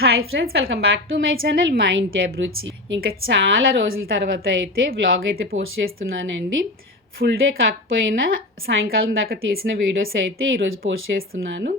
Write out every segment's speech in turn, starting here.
Hi friends, welcome back to my channel మా ఇంటి అభిరుచి. ఇంకా చాలా రోజుల తర్వాత అయితే వ్లాగ్ అయితే పోస్ట్ చేస్తున్నానండి. ఫుల్ డే కాకపోయినా సాయంకాలం దాకా తీసిన వీడియోస్ అయితే ఈరోజు పోస్ట్ చేస్తున్నాను.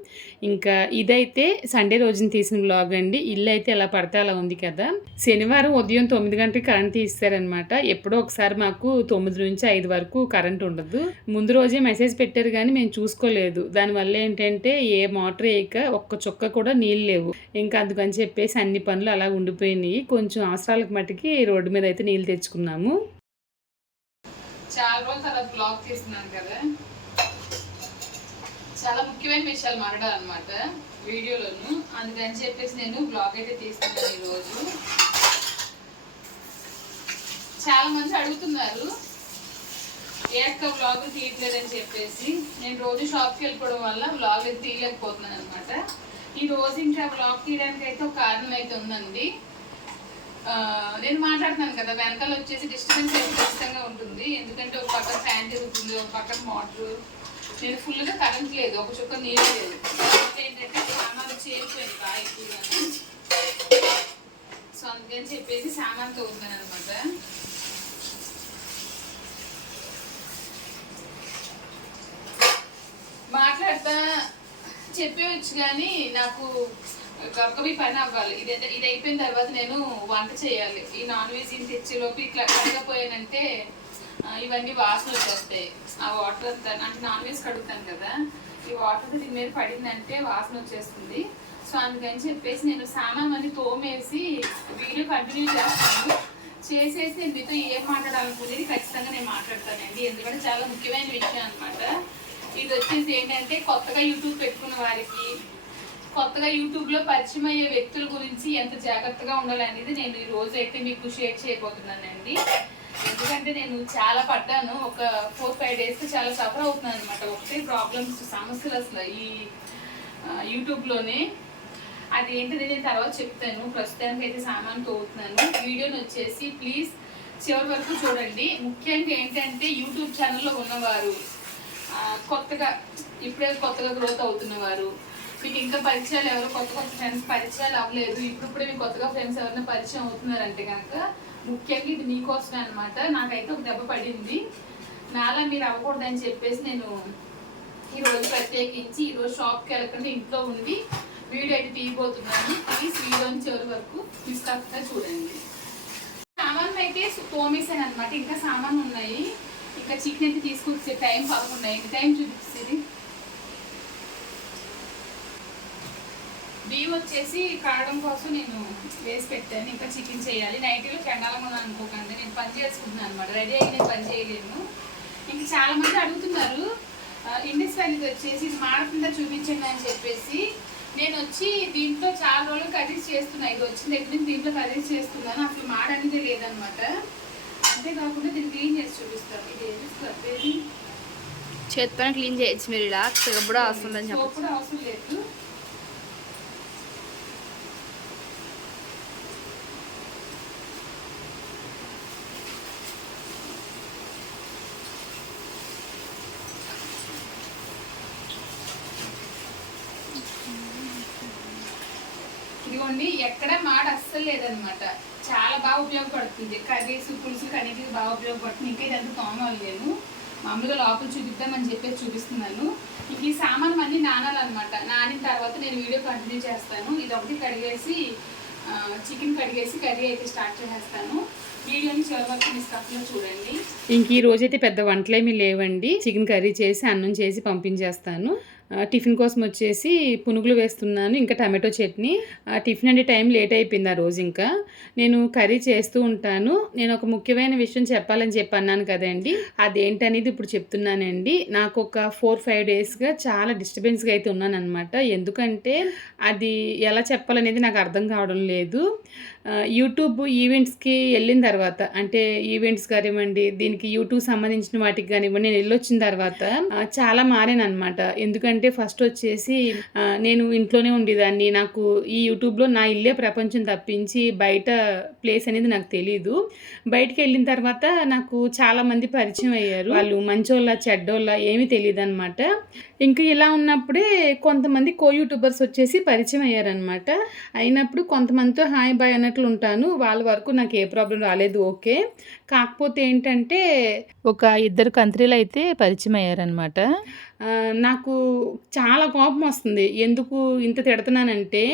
ఇంకా ఇదైతే సండే రోజున తీసిన వ్లాగ్ అండి. ఇల్లు అయితే ఎలా పడితే అలా ఉంది కదా. శనివారం ఉదయం 9 గంటలకి కరెంట్ తీస్తారనమాట. ఎప్పుడో ఒకసారి మాకు 9 నుంచి 5 వరకు కరెంట్ ఉండదు. ముందు రోజే మెసేజ్ పెట్టారు కానీ మేము చూసుకోలేదు. దానివల్ల ఏంటంటే ఏ మోటార్ వేయక ఒక్క చుక్క కూడా నీళ్ళు లేవు. ఇంకా అందుకని చెప్పేసి అన్ని పనులు అలా ఉండిపోయినాయి. కొంచెం అవసరాలకు మట్టుకి రోడ్డు మీద అయితే నీళ్ళు తెచ్చుకున్నాము. చాలా రోజుల తర్వాత బ్లాగ్ తీస్తున్నాను కదా, చాలా ముఖ్యమైన విషయాలు మాట్లాడాలన్నమాట వీడియోలోను. అందుకని చెప్పేసి నేను బ్లాగ్ అయితే తీస్తున్నాను ఈరోజు. చాలా మంది అడుగుతున్నారు ఏ అక్క బ్లాగ్ తీయట్లేదని చెప్పేసి. నేను రోజు షాప్కి వెళ్ళిపోవడం వల్ల బ్లాగ్ అయితే తీయలేకపోతున్నాను అనమాట. ఈ రోజు ఇంకా బ్లాగ్ తీయడానికి అయితే ఒక కారణం అయితే ఉందండి. నేను మాట్లాడుతున్నాను కదా, వెనకాల వచ్చేసి డిస్టర్బెన్స్ అయితే ఖచ్చితంగా ఉంటుంది. ఎందుకంటే ఒక పక్కన ఫ్యాన్ తిరుగుతుంది, ఒక పక్కన మోటరు. నేను ఫుల్గా కరెంట్ లేదు, ఒక చుక్క నీళ్ళు లేదు. ఏంటంటే సామాన్లు చేరిపోయింది బాగా ఎక్కువగానే. సో అందుకని చెప్పేసి సామాన్ తోగుతున్నాను అనమాట. మాట్లాడతా చెప్పేవచ్చు కానీ నాకు గబగబీ పని అవ్వాలి. ఇది అయిపోయిన తర్వాత నేను వంట చేయాలి. ఈ నాన్ వెజ్ తెచ్చేలోపు ఇట్లా కడగపోయానంటే ఇవన్నీ వాసన వచ్చేస్తాయి. ఆ వాటర్ అంతా అంటే నాన్ వెజ్ కడుగుతాను కదా, ఈ వాటర్ దీని మీద పడిందంటే వాసన వచ్చేస్తుంది. సో అందుకని చెప్పేసి నేను సామాన్ అన్ని తోమేసి వీడియో కంటిన్యూ చేస్తాను. చేసేసి నేను మీతో ఏం మాట్లాడాలనుకునేది ఖచ్చితంగా నేను మాట్లాడతానండి. ఎందుకంటే చాలా ముఖ్యమైన విషయం అనమాట. ఇది వచ్చేసి ఏంటంటే కొత్తగా యూట్యూబ్ పెట్టుకున్న వారికి, కొత్తగా యూట్యూబ్లో పరిచయం అయ్యే వ్యక్తుల గురించి ఎంత జాగ్రత్తగా ఉండాలనేది నేను ఈ రోజు అయితే మీకు షేర్ చేయబోతున్నానండి. ఎందుకంటే నేను చాలా పడ్డాను. ఒక 4-5 డేస్ చాలా సఫర్ అవుతున్నాను అనమాట. ఒకటే ప్రాబ్లమ్స్, సమస్యలు అసలు ఈ యూట్యూబ్లోనే. అది ఏంటనేది నేను తర్వాత చెప్తాను. ప్రస్తుతానికి అయితే సామాన్ తోగుతున్నాను. వీడియోని వచ్చేసి ప్లీజ్ చివరి వరకు చూడండి. ముఖ్యంగా ఏంటంటే యూట్యూబ్ ఛానల్లో ఉన్నవారు, కొత్తగా ఇప్పుడే కొత్తగా గ్రోత్ అవుతున్నవారు, మీకు ఇంకా పరిచయాలు ఎవరు కొత్త ఫ్రెండ్స్ పరిచయాలు అవ్వలేదు, ఇప్పుడే మీకు కొత్తగా ఫ్రెండ్స్ ఎవరైనా పరిచయం అవుతున్నారంటే కనుక ముఖ్యంగా ఇది మీకోసమే అనమాట. నాకైతే ఒక దెబ్బ పడింది. నాలా మీరు అవ్వకూడదని చెప్పేసి నేను ఈరోజు ప్రత్యేకించి ఈరోజు షాప్కి వెళ్ళకుండా ఇంట్లో ఉండి వీడియో అయితే తీయబోతున్నాను. ప్లీజ్ వీడియోని చివరి వరకు మిస్ కాకుండా చూడండి. సామాన్లు అయితే తోమేసాను అనమాట. ఇంకా సామాన్లు ఉన్నాయి. ఇంకా చికెన్ అయితే తీసుకొచ్చే టైం 11 అయింది. టైం చూపిస్తుంది. బియ్యం వచ్చేసి కావడం కోసం నేను వేసి పెట్టాను. ఇంకా చికెన్ చేయాలి. నైట్లో చండాలంగా అనుకోకండి, నేను పని చేసుకుంటున్నాను అనమాట. రెడీ అయ్యి నేను పని చేయలేను. ఇంకా చాలా మంది అడుగుతున్నారు ఇండస్ వ్యాలీది వచ్చేసి ఇది మాడకుండా చూపించండి అని చెప్పేసి. నేను వచ్చి దీంట్లో చాలా రోజులు కర్రీస్ చేస్తున్నాను. ఇది వచ్చిన దగ్గర నుంచి దీంట్లో కర్రీస్ చేస్తున్నాను. అసలు మాడ అనేది లేదనమాట. అంతేకాకుండా దీన్ని క్లీన్ చేసి చూపిస్తాను. ఇది ఏది చేతితో క్లీన్ చేయొచ్చు మీరు. ఇలా కూడా అవసరం కూడా అవసరం లేదు. ఇదిగోండి, ఎక్కడ మాడ అస్సలు లేదనమాట. చాలా బాగా ఉపయోగపడుతుంది. కర్రీస్, పులుసు కనీటికి బాగా ఉపయోగపడుతుంది. ఇంకా ఇదంతా తోమాలి. నేను మామూలుగా లోపల చూపిద్దామని చెప్పేసి చూపిస్తున్నాను. ఇంక ఈ సామాను అన్నీ నానాలన్నమాట. నానిన తర్వాత నేను వీడియో కంటిన్యూ చేస్తాను. ఇది ఒకటి కడిగేసి చికెన్ కడిగేసి కర్రీ అయితే స్టార్ట్ చేసేస్తాను. వీడియోని చివరి వరకు మిస్ కాకుండా చూడండి. ఇంక ఈ రోజైతే పెద్ద వంటలేమీ లేవండి. చికెన్ కర్రీ చేసి అన్నం చేసి పంపించేస్తాను. టిఫిన్ కోసం వచ్చేసి పునుగులు వేస్తున్నాను, ఇంకా టమాటో చట్నీ. టిఫిన్ అంటే టైం లేట్ అయిపోయింది ఆ రోజు. ఇంకా నేను కర్రీ చేస్తూ ఉంటాను. నేను ఒక ముఖ్యమైన విషయం చెప్పాలని చెప్పి అన్నాను కదండి, అదేంటనేది ఇప్పుడు చెప్తున్నానండి. నాకు ఒక 4-5 డేస్గా చాలా డిస్టర్బెన్స్గా అయితే ఉన్నాను అనమాట. ఎందుకంటే అది ఎలా చెప్పాలనేది నాకు అర్థం కావడం లేదు. యూట్యూబ్ ఈవెంట్స్కి వెళ్ళిన తర్వాత, అంటే ఈవెంట్స్ కానివ్వండి, దీనికి యూట్యూబ్ సంబంధించిన వాటికి కానివ్వండి, నేను వెళ్ళొచ్చిన తర్వాత చాలా మారాను అనమాట. ఎందుకంటే ఎందుకంటే ఫస్ట్ వచ్చేసి నేను ఇంట్లోనే ఉండేదాన్ని. నాకు ఈ యూట్యూబ్లో నా ఇల్లే ప్రపంచం తప్పించి బయట ప్లేస్ అనేది నాకు తెలీదు. బయటికి వెళ్ళిన తర్వాత నాకు చాలామంది పరిచయం అయ్యారు. వాళ్ళు మంచోళ్ళ చెడ్డోళ్ళ ఏమీ తెలియదు అనమాట. ఇంకా ఇలా ఉన్నప్పుడే కొంతమంది యూట్యూబర్స్ వచ్చేసి పరిచయం అయ్యారనమాట. అయినప్పుడు కొంతమందితో హాయ్ బాయ్ అన్నట్లు ఉంటాను. వాళ్ళ వరకు నాకు ఏ ప్రాబ్లం రాలేదు, ఓకే. కాకపోతే ఏంటంటే ఒక 2 కంట్రీలు అయితే పరిచయం అయ్యారనమాట. నాకు చాలా కోపం వస్తుంది. ఎందుకు ఇంత తిడుతున్నానంటే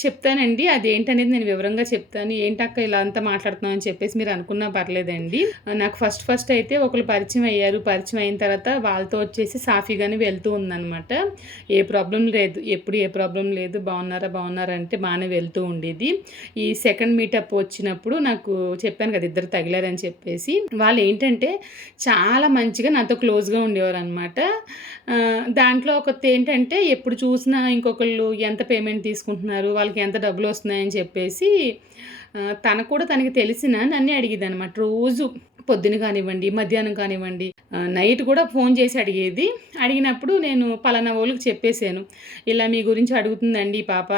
చెప్తానండి. అదేంటనేది నేను వివరంగా చెప్తాను. ఏంటక్క ఇలా అంతా మాట్లాడుతున్నావు అని చెప్పేసి మీరు అనుకున్నా పర్లేదండి. నాకు ఫస్ట్ అయితే ఒకళ్ళు పరిచయం అయ్యారు. పరిచయం అయిన తర్వాత వాళ్ళతో వచ్చేసి సాఫీగానే వెళ్తూ ఉందనమాట. ఏ ప్రాబ్లం లేదు, ఎప్పుడు ఏ ప్రాబ్లం లేదు. బాగున్నారా అంటే బాగానే వెళ్తూ ఉండేది. ఈ సెకండ్ మీటప్ వచ్చినప్పుడు నాకు చెప్పాను కదా 2 తగిలారని చెప్పేసి. వాళ్ళు ఏంటంటే చాలా మంచిగా నాతో క్లోజ్గా ఉండేవారు అనమాట. దాంట్లో ఒకటి ఏంటంటే ఎప్పుడు చూసినా ఇంకొకళ్ళు ఎంత పేమెంట్ తీసుకుంటున్నారు, వాళ్ళకి ఎంత డబ్బులు వస్తున్నాయని చెప్పేసి తనకి తెలిసిన నన్నే అడిగేదనమాట. రోజు పొద్దున కానివ్వండి, మధ్యాహ్నం కానివ్వండి, నైట్ కూడా ఫోన్ చేసి అడిగేది. అడిగినప్పుడు నేను పలానా వాళ్ళకి చెప్పేశాను, ఇలా మీ గురించి అడుగుతుందండి పాప,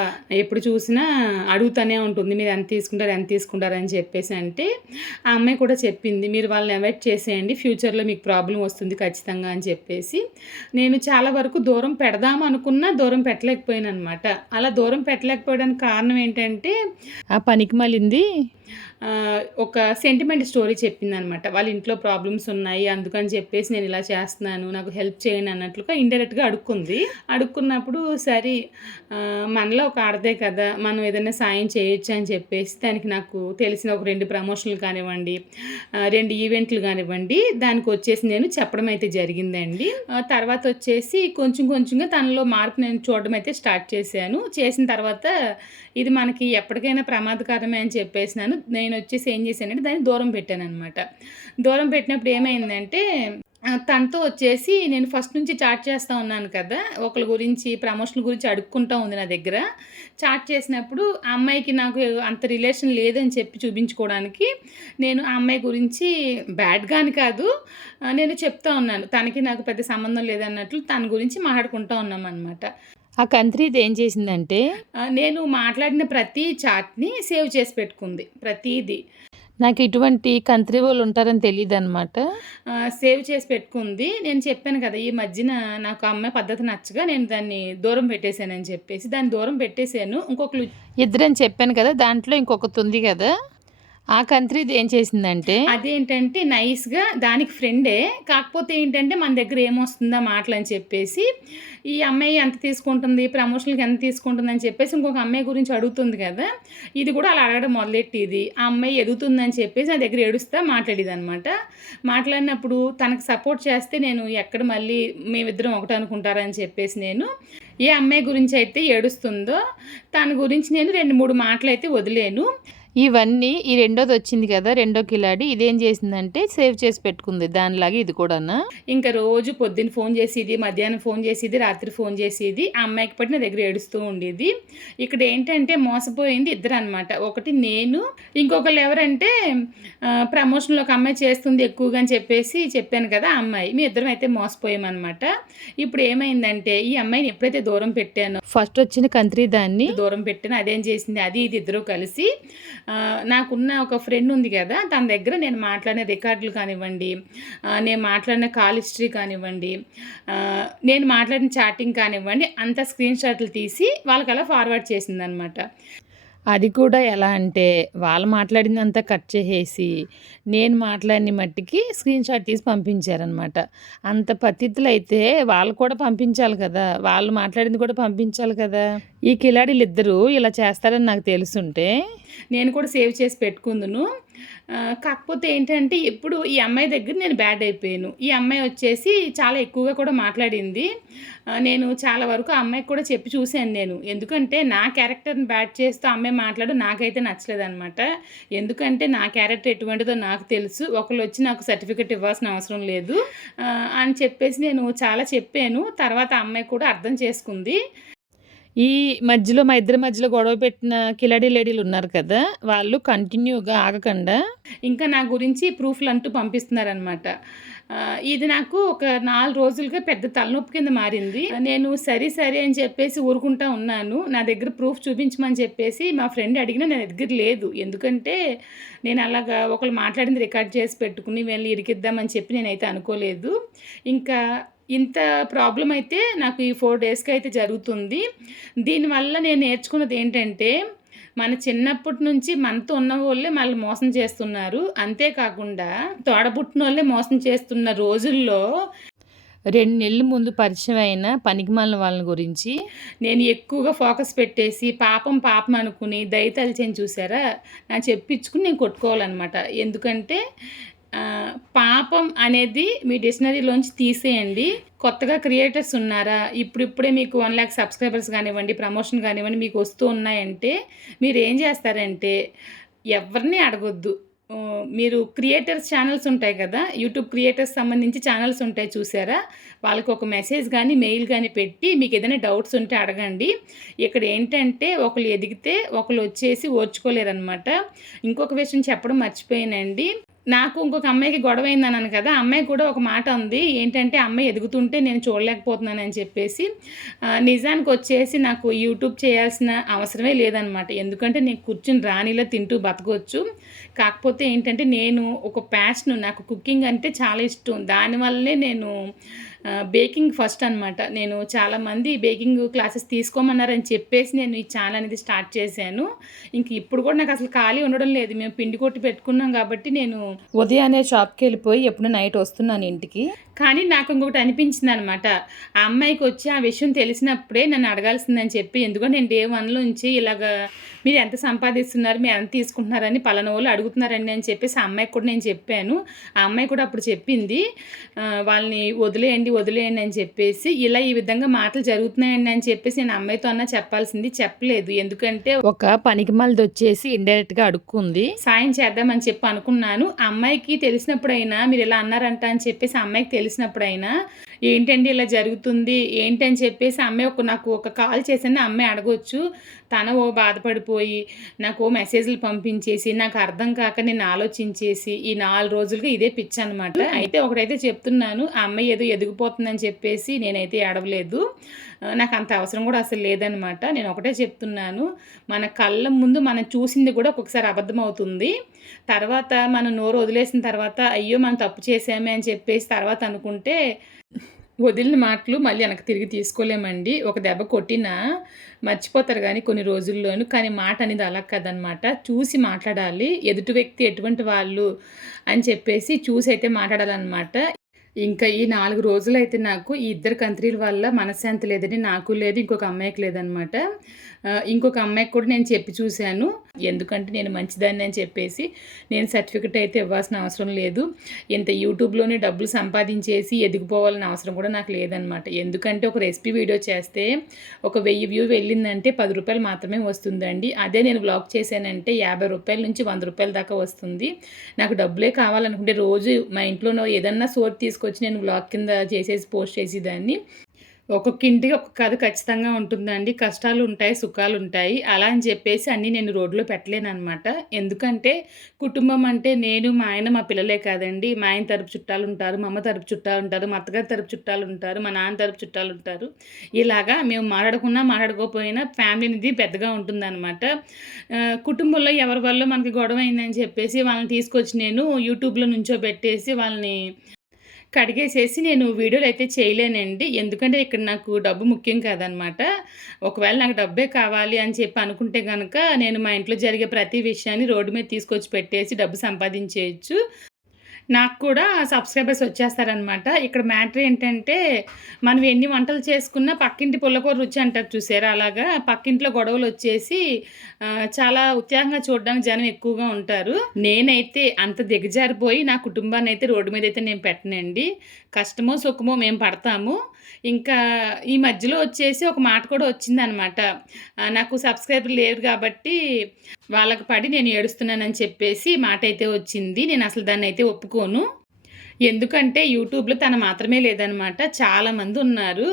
ఎప్పుడు చూసినా అడుగుతూనే ఉంటుంది, మీరు ఎంత తీసుకుంటారు అని చెప్పేసి. అంటే ఆ అమ్మాయి కూడా చెప్పింది, మీరు వాళ్ళని అవాయిడ్ చేసేయండి, ఫ్యూచర్లో మీకు ప్రాబ్లం వస్తుంది ఖచ్చితంగా అని చెప్పేసి. నేను చాలా వరకు దూరం పెడదాం అనుకున్నా దూరం పెట్టలేకపోయాను అనమాట. అలా దూరం పెట్టలేకపోవడానికి కారణం ఏంటంటే ఆ పనికి మళ్ళింది ఒక సెంటిమెంట్ స్టోరీ చెప్పిందనమాట. వాళ్ళ ఇంట్లో ప్రాబ్లమ్స్ ఉన్నాయి, అందుకని చెప్పేసి నేను ఇలా చేస్తున్నాను, నాకు హెల్ప్ చేయండి అన్నట్లుగా ఇండైరెక్ట్గా అడుక్కున్నప్పుడు సరే మనలో ఒక ఆడదే కదా, మనం ఏదైనా సాయం చేయొచ్చు అని చెప్పేసి దానికి నాకు తెలిసిన ఒక 2 ప్రమోషన్లు కానివ్వండి, 2 ఈవెంట్లు కానివ్వండి, దానికి వచ్చేసి నేను చెప్పడం అయితే జరిగిందండి. తర్వాత వచ్చేసి కొంచెంగా తనలో మార్పు నేను చూడడం అయితే స్టార్ట్ చేశాను. చేసిన తర్వాత ఇది మనకి ఎప్పటికైనా ప్రమాదకరమే అని చెప్పేసి నేను వచ్చేసి ఏం చేశానంటే దాన్ని దూరం పెట్టాను అనమాట. దూరం పెట్టినప్పుడు ఏమైందంటే తనతో వచ్చేసి నేను ఫస్ట్ నుంచి చాట్ చేస్తూ ఉన్నాను కదా, ఒకళ్ళ గురించి ప్రమోషన్ గురించి అడుక్కుంటూ ఉంది నా దగ్గర. చాట్ చేసినప్పుడు ఆ అమ్మాయికి నాకు అంత రిలేషన్ లేదని చెప్పి చూపించుకోవడానికి నేను ఆ అమ్మాయి గురించి బ్యాడ్గాని కాదు, నేను చెప్తా ఉన్నాను, తనకి నాకు పెద్ద సంబంధం లేదన్నట్లు తన గురించి మాట్లాడుకుంటూ ఉన్నాం అనమాట. ఆ కంట్రీది ఏం చేసిందంటే నేను మాట్లాడిన ప్రతి చాట్ని సేవ్ చేసి పెట్టుకుంది, ప్రతిదీ. నాకు ఇటువంటి కంట్రీ వాళ్ళు ఉంటారని తెలియదు అనమాట. సేవ్ చేసి పెట్టుకుంది. నేను చెప్పాను కదా ఈ మధ్యన నాకు అమ్మాయి పద్ధతి నచ్చగా నేను దాన్ని దూరం పెట్టేశానని చెప్పేసి. దాన్ని దూరం పెట్టేశాను. ఇంకొకరు 2 అని చెప్పాను కదా, దాంట్లో ఇంకొకటి ఉంది కదా, ఆ కంట్రీది ఏం చేసిందంటే అదేంటంటే నైస్గా దానికి ఫ్రెండే, కాకపోతే ఏంటంటే మన దగ్గర ఏమొస్తుందా మాటలు అని చెప్పేసి ఈ అమ్మాయి ఎంత తీసుకుంటుంది, ప్రమోషన్కి ఎంత తీసుకుంటుంది అని చెప్పేసి ఇంకొక అమ్మాయి గురించి అడుగుతుంది కదా, ఇది కూడా అలా అడగడం మొదలెట్టేది. ఆ అమ్మాయి ఎదుగుతుందని చెప్పేసి నా దగ్గర ఏడుస్తా మాట్లాడేది అనమాట. మాట్లాడినప్పుడు తనకు సపోర్ట్ చేస్తే నేను ఎక్కడ మళ్ళీ మేమిద్దరం ఒకటి అనుకుంటారని చెప్పేసి నేను ఏ అమ్మాయి గురించి అయితే ఏడుస్తుందో తన గురించి నేను 2-3 మాటలు అయితే వదిలేను. ఇవన్నీ ఈ రెండోది వచ్చింది కదా, రెండో కిలాడి, ఇదేం చేసిందంటే సేవ్ చేసి పెట్టుకుంది దానిలాగే ఇది కూడానా. ఇంకా రోజు పొద్దున్న ఫోన్ చేసేది, మధ్యాహ్నం ఫోన్ చేసేది, రాత్రి ఫోన్ చేసేది. ఆ అమ్మాయికి పట్టి నా దగ్గర ఏడుస్తూ ఉండేది. ఇక్కడ ఏంటంటే మోసపోయింది 2 అనమాట. ఒకటి నేను, ఇంకొకరు ఎవరంటే ప్రమోషన్లో ఒక అమ్మాయి చేస్తుంది ఎక్కువగా అని చెప్పేసి చెప్పాను కదా, ఆ అమ్మాయి. మీ ఇద్దరం అయితే మోసపోయామన్నమాట. ఇప్పుడు ఏమైందంటే ఈ అమ్మాయిని ఎప్పుడైతే దూరం పెట్టానో, ఫస్ట్ వచ్చిన కంట్రీ దాన్ని దూరం పెట్టాను, అదేం చేసింది, అది ఇది ఇద్దరు కలిసి నాకున్న ఒక ఫ్రెండ్ ఉంది కదా, తన దగ్గర నేను మాట్లాడిన రికార్డులు కానివ్వండి, నేను మాట్లాడిన కాల్ హిస్టరీ కానివ్వండి, నేను మాట్లాడిన చాటింగ్ కానివ్వండి, అంత స్క్రీన్ షాట్లు తీసి వాళ్ళకి అలా ఫార్వర్డ్ చేసిందనమాట. అది కూడా ఎలా అంటే వాళ్ళు మాట్లాడిందంతా కట్ చేసేసి నేను మాట్లాడిన మట్టికి స్క్రీన్ షాట్ తీసి పంపించారనమాట. అంత పద్ధతులు అయితే వాళ్ళు కూడా పంపించాలి కదా, వాళ్ళు మాట్లాడింది కూడా పంపించాలి కదా. ఈ కిలాడీలు ఇద్దరు ఇలా చేస్తారని నాకు తెలుసుంటే నేను కూడా సేవ్ చేసి పెట్టుకుందును. కాకపోతే ఏంటంటే ఇప్పుడు ఈ అమ్మాయి దగ్గర నేను బ్యాడ్ అయిపోయాను. ఈ అమ్మాయి వచ్చేసి చాలా ఎక్కువగా కూడా మాట్లాడింది. నేను చాలా వరకు ఆ అమ్మాయికి కూడా చెప్పి చూశాను నేను. ఎందుకంటే నా క్యారెక్టర్ని బ్యాడ్ చేస్తూ అమ్మాయి మాట్లాడు నాకైతే నచ్చలేదనమాట. ఎందుకంటే నా క్యారెక్టర్ ఎటువంటిదో నాకు తెలుసు, ఒకళ్ళు వచ్చి నాకు సర్టిఫికెట్ ఇవ్వాల్సిన అవసరం లేదు అని చెప్పేసి నేను చాలా చెప్పాను. తర్వాత ఆ అమ్మాయి కూడా అర్థం చేసుకుంది. ఈ మధ్యలో మా ఇద్దరి మధ్యలో గొడవ పెట్టిన కిలాడీ లేడీలు ఉన్నారు కదా, వాళ్ళు కంటిన్యూగా ఆగకుండా ఇంకా నా గురించి ప్రూఫ్లు అంటూ పంపిస్తున్నారనమాట. ఇది నాకు ఒక 4 రోజులుగా పెద్ద తలనొప్పి కింద మారింది. నేను సరే, సరే అని చెప్పేసి ఊరుకుంటా ఉన్నాను. నా దగ్గర ప్రూఫ్ చూపించమని చెప్పేసి మా ఫ్రెండ్ అడిగినా నా దగ్గర లేదు. ఎందుకంటే నేను అలాగా ఒకళ్ళు మాట్లాడింది రికార్డ్ చేసి పెట్టుకుని వీళ్ళని ఇరికిద్దామని చెప్పి నేనైతే అనుకోలేదు. ఇంకా ఇంత ప్రాబ్లమ్ అయితే నాకు ఈ 4 డేస్‌కి అయితే జరుగుతుంది. దీనివల్ల నేను నేర్చుకున్నది ఏంటంటే, మన చిన్నప్పటి నుంచి మనతో ఉన్నవోళ్ళే మనల్ని మోసం చేస్తున్నారు. అంతేకాకుండా తోడబుట్టినోళ్ళే మోసం చేస్తున్న రోజుల్లో 2 నెలల ముందు పరిచయం అయిన పనికిమాలిన వాళ్ళ గురించి నేను ఎక్కువగా ఫోకస్ పెట్టేసి పాపం పాపం అనుకుని దయ తలిచాను చూసారా, చెప్పించుకుని నేను కొట్టుకోవాలన్నమాట. ఎందుకంటే పాపం అనేది మీ డిక్షనరీలోంచి తీసేయండి. కొత్తగా క్రియేటర్స్ ఉన్నారా, ఇప్పుడిప్పుడే మీకు 1 లాక్ సబ్స్క్రైబర్స్ కానివ్వండి, ప్రమోషన్ కానివ్వండి మీకు వస్తూ ఉన్నాయంటే మీరు ఏం చేస్తారంటే ఎవరిని అడగొద్దు. మీరు క్రియేటర్స్ ఛానల్స్ ఉంటాయి కదా, యూట్యూబ్ క్రియేటర్స్ సంబంధించి ఛానల్స్ ఉంటాయి చూసారా, వాళ్ళకి ఒక మెసేజ్ కానీ మెయిల్ కానీ పెట్టి మీకు ఏదైనా డౌట్స్ ఉంటే అడగండి. ఇక్కడ ఏంటంటే ఒకళ్ళు ఎదిగితే ఒకళ్ళు వచ్చేసి ఓర్చుకోలేరనమాట. ఇంకొక విషయం చెప్పడం మర్చిపోయానండి. నాకు ఇంకొక అమ్మాయికి గొడవ అయిందన్నాను కదా, అమ్మాయి కూడా ఒక మాట ఉంది. ఏంటంటే అమ్మాయి ఎదుగుతుంటే నేను చూడలేకపోతున్నానని చెప్పేసి. నిజానికి వచ్చేసి నాకు యూట్యూబ్ చేయాల్సిన అవసరమే లేదనమాట. ఎందుకంటే నేను కూర్చుని రాణిలో తింటూ బతకొచ్చు. కాకపోతే ఏంటంటే నేను ఒక ప్యాషన్, నాకు కుకింగ్ అంటే చాలా ఇష్టం. దానివల్లనే నేను బేకింగ్ ఫస్ట్ అనమాట. నేను చాలామంది బేకింగ్ క్లాసెస్ తీసుకోమన్నారని చెప్పేసి నేను ఈ ఛానల్ అనేది స్టార్ట్ చేశాను. ఇంక ఇప్పుడు కూడా నాకు అసలు ఖాళీ ఉండడం లేదు. మేము పిండి కొట్టి పెట్టుకున్నాం కాబట్టి నేను ఉదయాన్నే షాప్కి వెళ్ళిపోయి ఎప్పుడు నైట్ వస్తున్నాను ఇంటికి. కానీ నాకు ఇంకొకటి అనిపించింది అనమాట, ఆ అమ్మాయికి వచ్చి ఆ విషయం తెలిసినప్పుడే నన్ను అడగాల్సిందని చెప్పి. ఎందుకంటే నేను డే 1లోంచి ఇలాగా మీరు ఎంత సంపాదిస్తున్నారు, మీరు ఎంత తీసుకుంటున్నారని పలానా వాళ్ళు అడుగుతున్నారండి అని చెప్పేసి ఆ అమ్మాయికి కూడా నేను చెప్పాను. ఆ అమ్మాయి కూడా అప్పుడు చెప్పింది, వాళ్ళని వదిలేయండి అని చెప్పేసి. ఇలా ఈ విధంగా మాటలు జరుగుతున్నాయండి అని చెప్పేసి నేను అమ్మాయితో అన్నా చెప్పాల్సింది, చెప్పలేదు. ఎందుకంటే ఒక పనికిమాలిది వచ్చేసి ఇండైరెక్ట్గా అడుక్కుంది. సాయం చేద్దామని చెప్పి అనుకున్నాను. ఆ అమ్మాయికి తెలిసినప్పుడైనా మీరు ఇలా అన్నారంట అని చెప్పేసి ఆ అమ్మాయికి తెలిసినప్పుడైనా ఏంటండి ఇలా జరుగుతుంది ఏంటని చెప్పేసి అమ్మాయి నాకు ఒక కాల్ చేసింది. ఆ అమ్మాయి అడగొచ్చు. తను బాధపడిపోయి నాకు మెసేజ్లు పంపించేసి నాకు అర్థం కాక నేను ఆలోచించేసి ఈ 4 రోజులుగా ఇదే పిచ్చి అనమాట. అయితే ఒకటైతే చెప్తున్నాను, ఆ అమ్మాయి ఏదో ఎదిగిపోతుందని చెప్పేసి నేనైతే ఏడవలేదు. నాకు అంత అవసరం కూడా అసలు లేదనమాట. నేను ఒకటే చెప్తున్నాను, మన కళ్ళ ముందు మనం చూసింది కూడా ఒక్కొక్కసారి అబద్ధం అవుతుంది. తర్వాత మనం నోరు వదిలేసిన తర్వాత అయ్యో మనం తప్పు చేసామే అని చెప్పేసి తర్వాత అనుకుంటే వదిలిన మాటలు మళ్ళీ వెనక్కి తిరిగి తీసుకోలేమండి. ఒక దెబ్బ కొట్టినా మర్చిపోతారు కానీ కొన్ని రోజుల్లోనూ. కానీ మాట అనేది అలా కదనమాట. చూసి మాట్లాడాలి. ఎదుటి వ్యక్తి ఎటువంటి వాళ్ళు అని చెప్పేసి చూసి అయితే మాట్లాడాలన్నమాట. ఇంకా ఈ 4 రోజులైతే నాకు ఈ ఇద్దరు కంత్రీల వల్ల మనశ్శాంతి లేదని నాకు లేదు, ఇంకొక అమ్మాయికి లేదనమాట. ఇంకొక అమ్మాయికి కూడా నేను చెప్పి చూశాను. ఎందుకంటే నేను మంచిదాన్ని అని చెప్పేసి. నేను సర్టిఫికెట్ అయితే ఇవ్వాల్సిన అవసరం లేదు. ఇంత యూట్యూబ్లోనే డబ్బులు సంపాదించేసి ఎదిగిపోవాలని అవసరం కూడా నాకు లేదనమాట. ఎందుకంటే ఒక రెసిపీ వీడియో చేస్తే ఒక 1000 వ్యూ వెళ్ళిందంటే ₹10 మాత్రమే వస్తుందండి. అదే నేను వ్లాగ్ చేశానంటే ₹50 నుంచి ₹100 దాకా వస్తుంది. నాకు డబ్బులే కావాలనుకుంటే రోజు మా ఇంట్లో ఏదన్నా సోర్ తీసుకొచ్చి నేను వ్లాగ్ కింద చేసేసి పోస్ట్ చేసేదాన్ని. ఒక్కొక్క ఇంటికి ఒక్కొక్క కథ ఖచ్చితంగా ఉంటుందండి. కష్టాలు ఉంటాయి, సుఖాలు ఉంటాయి. అలా అని చెప్పేసి అన్నీ నేను రోడ్లో పెట్టలేనమాట. ఎందుకంటే కుటుంబం అంటే నేను, మా ఆయన, మా పిల్లలే కాదండి. మా ఆయన తరపు చుట్టాలు ఉంటారు, మా అమ్మ తరపు చుట్టాలు ఉంటారు, మా అత్తగారి తరపు చుట్టాలు ఉంటారు, మా నాన్న తరపు చుట్టాలు ఉంటారు. ఇలాగా మేము మాట్లాడుకున్నా మాట్లాడుకోకపోయినా ఫ్యామిలీ అనేది పెద్దగా ఉంటుందన్నమాట. కుటుంబంలో ఎవరి వల్ల మనకి గొడవ అయిందని చెప్పేసి వాళ్ళని తీసుకొచ్చి నేను యూట్యూబ్లో నుంచోబెట్టేసి వాళ్ళని కడిగేసేసి నేను వీడియోలు అయితే చేయలేనండి. ఎందుకంటే ఇక్కడ నాకు డబ్బు ముఖ్యం కాదనమాట. ఒకవేళ నాకు డబ్బే కావాలి అని చెప్పి అనుకుంటే కనుక నేను మా ఇంట్లో జరిగే ప్రతి విషయాన్ని రోడ్డు మీద తీసుకొచ్చి పెట్టేసి డబ్బు సంపాదించేయచ్చు. నాకు కూడా సబ్స్క్రైబర్స్ వచ్చేస్తారనమాట. ఇక్కడ మ్యాటర్ ఏంటంటే మనం ఎన్ని వంటలు చేసుకున్నా పక్కింటి పుల్లకూర రుచి అంటారు చూసారా, అలాగా పక్కింట్లో గొడవలు వచ్చేసి చాలా ఉత్సాహంగా చూడడానికి జనం ఎక్కువగా ఉంటారు. నేనైతే అంత దిగజారిపోయి నా కుటుంబాన్ని అయితే రోడ్డు మీద అయితే నేను పెట్టనండి. కష్టమో సుఖమో మేము పడతాము. ఇంకా ఈ మధ్యలో వచ్చేసి ఒక మాట కూడా వచ్చిందనమాట, నాకు సబ్స్క్రైబర్ లేరు కాబట్టి వాళ్ళకి పడి నేను ఏడుస్తున్నానని చెప్పేసి మాట అయితే వచ్చింది. నేను అసలు దాన్ని అయితే ఒప్పుకోను. ఎందుకంటే యూట్యూబ్లో తను మాత్రమే లేదనమాట, చాలామంది ఉన్నారు.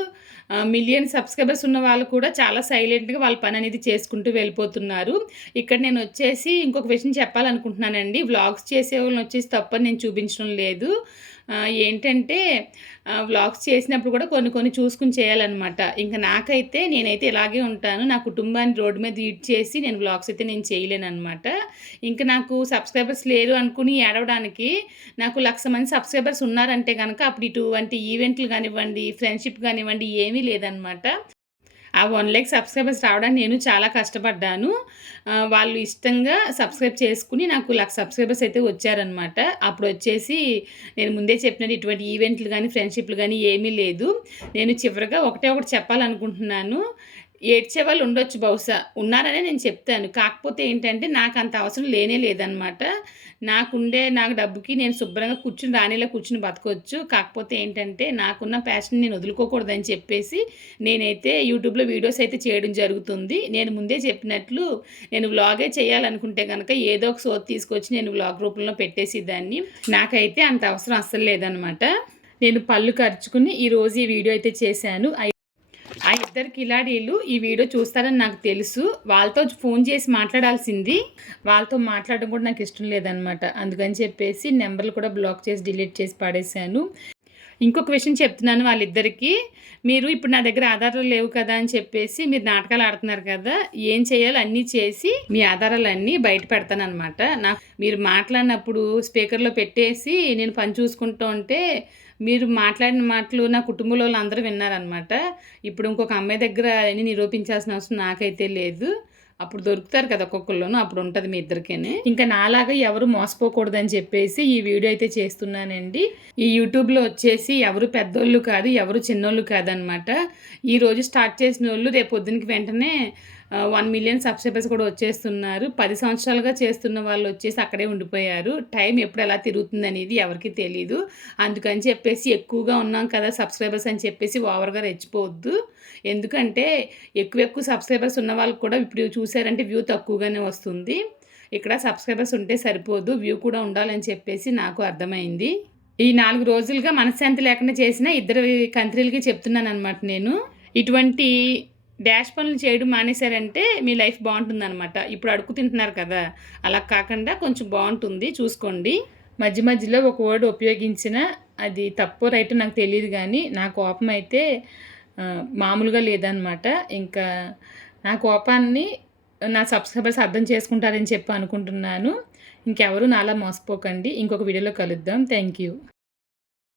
మిలియన్ సబ్స్క్రైబర్స్ ఉన్న వాళ్ళు కూడా చాలా సైలెంట్గా వాళ్ళ పని అనేది చేసుకుంటూ వెళ్ళిపోతున్నారు. ఇక్కడ నేను వచ్చేసి ఇంకొక విషయం చెప్పాలనుకుంటున్నానండి. వ్లాగ్స్ చేసే వాళ్ళని వచ్చేసి తప్పని నేను చూపించడం లేదు. ఏంటంటే వ్లాగ్స్ చేసినప్పుడు కూడా కొన్ని చూసుకొని చేయాలన్నమాట. ఇంక నేనైతే ఇలాగే ఉంటాను. నా కుటుంబాన్ని రోడ్డు మీద ఈడ్చేసి నేను వ్లాగ్స్ అయితే నేను చేయలేననమాట. ఇంక నాకు సబ్స్క్రైబర్స్ లేరు అనుకుని ఏడవడానికి, నాకు 1,00,000 మంది సబ్స్క్రైబర్స్ ఉన్నారంటే గనక అప్పుడు ఇటువంటి ఈవెంట్లు కానివ్వండి, ఫ్రెండ్‌షిప్ కానివ్వండి ఏమీ లేదనమాట. ఆ 1,00,000 సబ్స్క్రైబర్స్ రావడానికి నేను చాలా కష్టపడ్డాను. వాళ్ళు ఇష్టంగా సబ్స్క్రైబ్ చేసుకుని నాకు 1,00,000 సబ్స్క్రైబర్స్ అయితే వచ్చారనమాట. అప్పుడొచ్చేసి నేను ముందే చెప్పినట్టు ఇటువంటి ఈవెంట్లు గానీ, ఫ్రెండ్‌షిప్‌లు గానీ ఏమీ లేదు. నేను చివరగా ఒకటే ఒకటి చెప్పాలనుకుంటున్నాను. ఏడ్చేవాళ్ళు ఉండొచ్చు బహుశా. ఉన్నారనే నేను చెప్తాను. కాకపోతే ఏంటంటే నాకంత అవసరం లేనే లేదనమాట. నాకు డబ్బుకి నేను శుభ్రంగా రాణిలా కూర్చొని బతకొచ్చు. కాకపోతే ఏంటంటే నాకున్న ప్యాషన్ నేను వదులుకోకూడదని చెప్పేసి నేనైతే యూట్యూబ్‌లో వీడియోస్ అయితే చేయడం జరుగుతుంది. నేను ముందే చెప్పినట్లు నేను వ్లాగే చేయాలనుకుంటే గనక ఏదో ఒక సోది తీసుకొచ్చి నేను వ్లాగ్ రూపంలో పెట్టేసేదాన్ని. నాకైతే అంత అవసరం అస్సలు లేదనమాట. నేను పళ్ళు కరుచుకుని ఈరోజు ఈ వీడియో అయితే చేశాను. ఆ ఇద్దరు కిలాడీలు ఈ వీడియో చూస్తారని నాకు తెలుసు. వాళ్ళతో ఫోన్ చేసి మాట్లాడాల్సింది. వాళ్ళతో మాట్లాడడం కూడా నాకు ఇష్టం లేదనమాట. అందుకని చెప్పేసి నెంబర్లు కూడా బ్లాక్ చేసి డిలీట్ చేసి పడేశాను. ఇంకొక విషయం చెప్తున్నాను వాళ్ళిద్దరికీ. మీరు ఇప్పుడు నా దగ్గర ఆధారాలు లేవు కదా అని చెప్పేసి మీరు నాటకాలు ఆడుతున్నారు కదా, ఏం చేయాలో అన్నీ చేసి మీ ఆధారాలన్నీ బయట పెడతానమాట. మీరు మాట్లాడినప్పుడు స్పీకర్లో పెట్టేసి నేను పని చూసుకుంటూ ఉంటే మీరు మాట్లాడిన మాటలు నా కుటుంబంలో అందరూ విన్నారనమాట. ఇప్పుడు ఇంకొక అమ్మాయి దగ్గర అన్నీ నిరూపించాల్సిన అవసరం నాకైతే లేదు. అప్పుడు దొరుకుతారు కదా ఒక్కొక్కళ్ళను, అప్పుడు ఉంటుంది మీ ఇద్దరికేనే. ఇంకా నాలాగా ఎవరు మోసపోకూడదని చెప్పేసి ఈ వీడియో అయితే చేస్తున్నానండి. ఈ యూట్యూబ్లో వచ్చేసి ఎవరు పెద్దోళ్ళు కాదు, ఎవరు చిన్నోళ్ళు కాదనమాట. ఈరోజు స్టార్ట్ చేసిన వాళ్ళు రేపు పొద్దునకి వెంటనే 1 మిలియన్ సబ్స్క్రైబర్స్ కూడా వచ్చేస్తున్నారు. 10 సంవత్సరాలుగా చేస్తున్న వాళ్ళు వచ్చేసి అక్కడే ఉండిపోయారు. టైం ఎప్పుడు ఎలా తిరుగుతుంది అనేది ఎవరికి తెలీదు. అందుకని చెప్పేసి ఎక్కువగా ఉన్నాం కదా సబ్స్క్రైబర్స్ అని చెప్పేసి ఓవర్గా రెచ్చిపోవద్దు. ఎందుకంటే ఎక్కువ సబ్స్క్రైబర్స్ ఉన్న వాళ్ళకి కూడా ఇప్పుడు చూసారంటే వ్యూ తక్కువగానే వస్తుంది. ఇక్కడ సబ్స్క్రైబర్స్ ఉంటే సరిపోదు, వ్యూ కూడా ఉండాలని చెప్పేసి నాకు అర్థమైంది. ఈ 4 రోజులుగా మనశ్శాంతి లేకుండా చేసిన ఇద్దరు కంత్రీలకి చెప్తున్నాను అనమాట నేను. ఇటువంటి డాష్ పనులు చేయడం మానేశారంటే మీ లైఫ్ బాగుంటుందన్నమాట. ఇప్పుడు అడుగు తింటున్నారు కదా, అలా కాకుండా కొంచెం బాగుంటుంది, చూసుకోండి. మధ్యలో ఒక వర్డ్ ఉపయోగించిన అది తప్పో రైటో నాకు తెలియదు కానీ నా కోపం అయితే మామూలుగా లేదనమాట. ఇంకా నా కోపాన్ని నా సబ్స్క్రైబర్స్ అర్థం చేసుకుంటారని చెప్పి అనుకుంటున్నాను. ఇంకెవరు నాలా మోసపోకండి. ఇంకొక వీడియోలో కలుద్దాం. Thank you.